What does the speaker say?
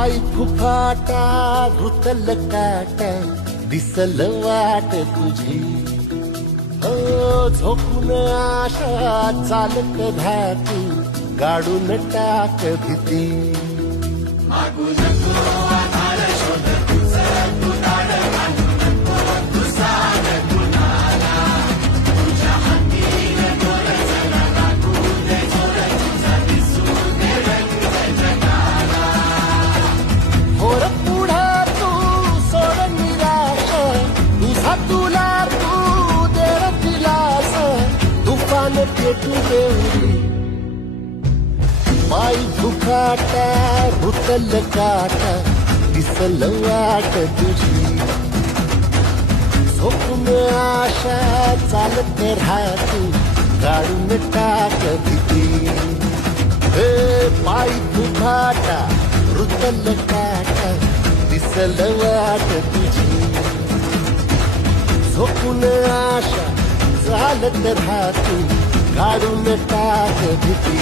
पाय फुफाटा रुतल काट दिसल वाट तुझी झोपून आशा चालत धातू गाडून टाक भीती होर पुढा तू सोड निराश तुझा तुला तू देर दिलास तुफान पेटू देवरी पाय फुफाटा रुतल काटा दिसल वाट तुझी झोपून आशा चालत राहतू गाडून टाक भीती पाय फुफाटा रुतल काटा दिसल वाट तुझी झोपून आशा चालत राहतू गाडून टाक भीती